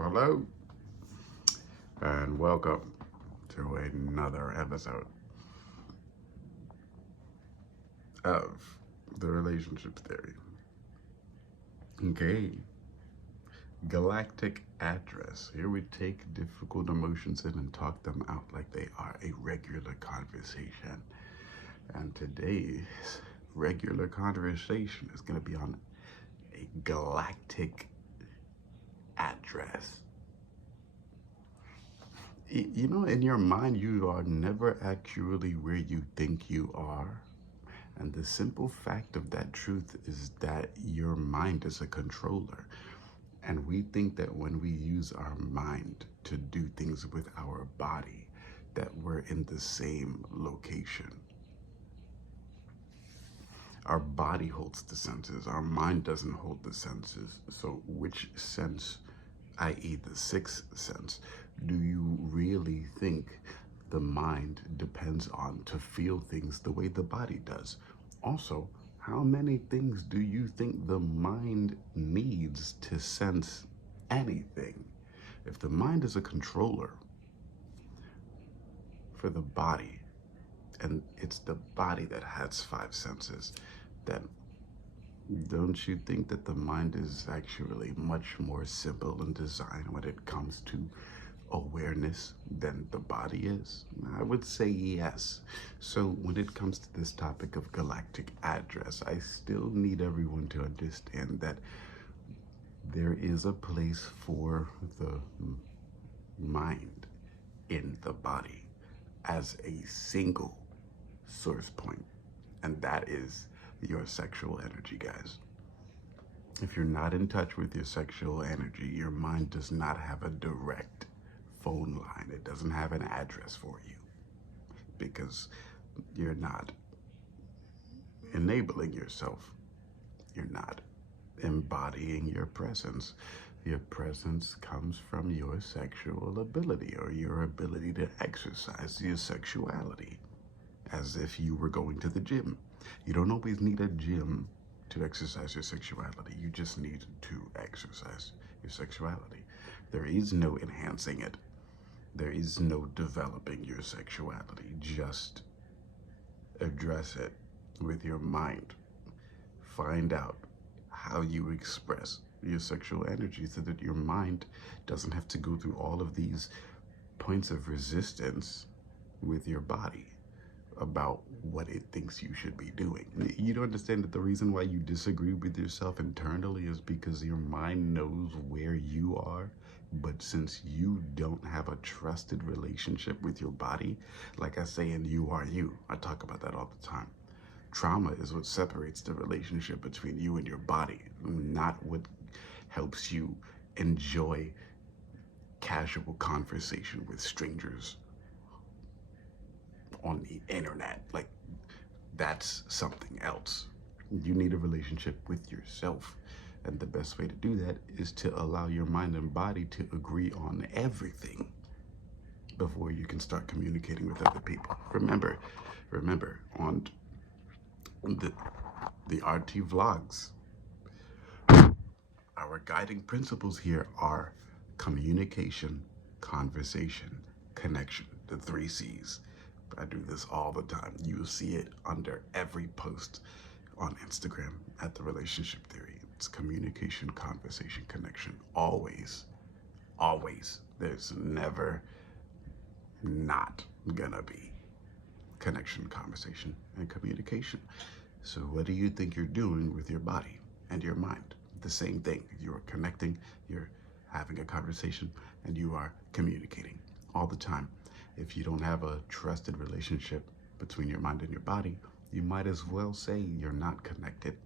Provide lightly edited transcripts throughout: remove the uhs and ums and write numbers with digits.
Hello, and welcome to another episode of the relationship theory. Okay, galactic address. Here we take difficult emotions in and talk them out like they are a regular conversation. And today's regular conversation is going to be on a galactic address. You know, in your mind, you are never actually where you think you are. And the simple fact of that truth is that your mind is a controller. And we think that when we use our mind to do things with our body, that we're in the same location. Our body holds the senses. Our mind doesn't hold the senses. So which sense, i.e. the sixth sense, do you really think the mind depends on to feel things the way the body does? Also, how many things do you think the mind needs to sense anything? If the mind is a controller for the body, and it's the body that has five senses, then don't you think that the mind is actually much more simple in design when it comes to awareness than the body is? I would say yes. So when it comes to this topic of galactic address, I still need everyone to understand that there is a place for the mind in the body as a single source point, and that is your sexual energy, guys. If you're not in touch with your sexual energy, your mind does not have a direct phone line. It doesn't have an address for you because you're not enabling yourself. You're not embodying your presence. Your presence comes from your sexual ability or your ability to exercise your sexuality as if you were going to the gym. You don't always need a gym to exercise your sexuality. You just need to exercise your sexuality. There is no enhancing it. There is no developing your sexuality. Just address it with your mind. Find out how you express your sexual energy so that your mind doesn't have to go through all of these points of resistance with your body about what it thinks you should be doing. You don't understand that the reason why you disagree with yourself internally is because your mind knows where you are, but since you don't have a trusted relationship with your body, like I say in You Are You, I talk about that all the time. Trauma is what separates the relationship between you and your body, not what helps you enjoy casual conversation with strangers on the internet. Like, that's something else. You need a relationship with yourself. And the best way to do that is to allow your mind and body to agree on everything before you can start communicating with other people. Remember, on the RT vlogs, our guiding principles here are communication, conversation, connection, the 3 C's. I do this all the time. You'll see it under every post on Instagram at The Relationship Theory. It's communication, conversation, connection. Always, always. There's never not gonna be connection, conversation, and communication. So what do you think you're doing with your body and your mind? The same thing. You're connecting, you're having a conversation, and you are communicating all the time. If you don't have a trusted relationship between your mind and your body, you might as well say you're not connected,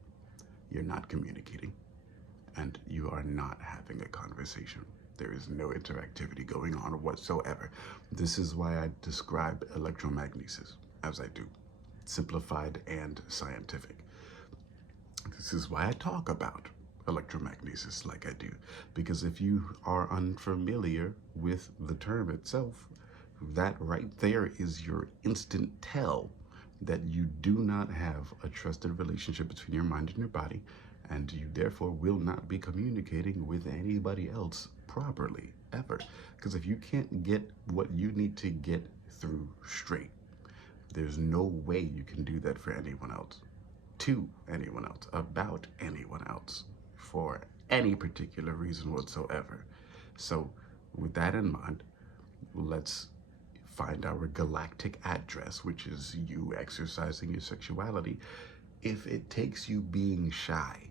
you're not communicating, and you are not having a conversation. There is no interactivity going on whatsoever. This is why I describe electromagnesis as I do, simplified and scientific. This is why I talk about electromagnesis like I do, because if you are unfamiliar with the term itself, that right there is your instant tell that you do not have a trusted relationship between your mind and your body, And you therefore will not be communicating with anybody else properly, ever. Because if you can't get what you need to get through straight, there's no way you can do that for anyone else, to anyone else, about anyone else, for any particular reason whatsoever. So, with that in mind, let's find our galactic address, which is you exercising your sexuality. If it takes you being shy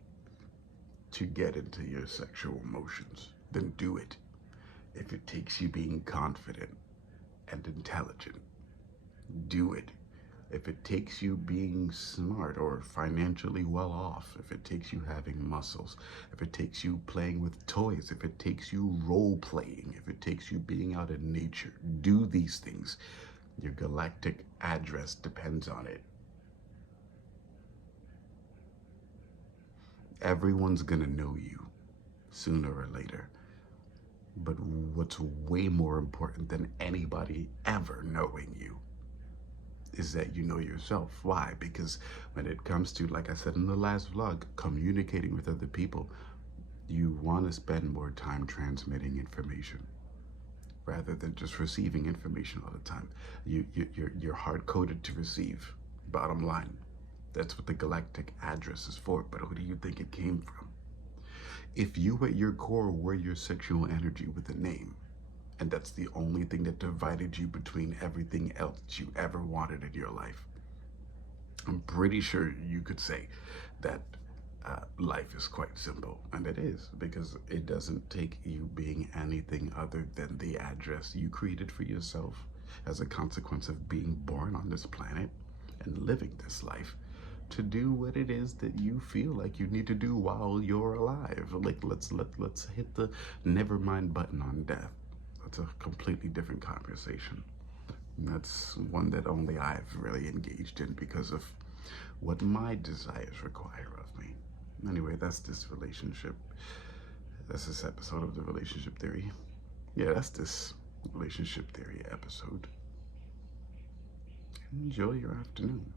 to get into your sexual emotions, then do it. If it takes you being confident and intelligent, do it. If it takes you being smart or financially well off, if it takes you having muscles, if it takes you playing with toys, if it takes you role playing, if it takes you being out in nature, do these things. Your galactic address depends on it. Everyone's gonna know you sooner or later. But what's way more important than anybody ever knowing you is that you know yourself. Why? Because when it comes to, like I said in the last vlog, communicating with other people, you want to spend more time transmitting information rather than just receiving information all the time. You're hard-coded to receive, bottom line. That's what the galactic address is for, but who do you think it came from? If you at your core were your sexual energy with a name, and that's the only thing that divided you between everything else that you ever wanted in your life, I'm pretty sure you could say that life is quite simple. And it is, because it doesn't take you being anything other than the address you created for yourself as a consequence of being born on this planet and living this life to do what it is that you feel like you need to do while you're alive. Like, let's hit the never mind button on death. That's a completely different conversation. And that's one that only I've really engaged in because of what my desires require of me. Anyway, that's this relationship. That's this episode of the relationship theory. Yeah, that's this relationship theory episode. Enjoy your afternoon.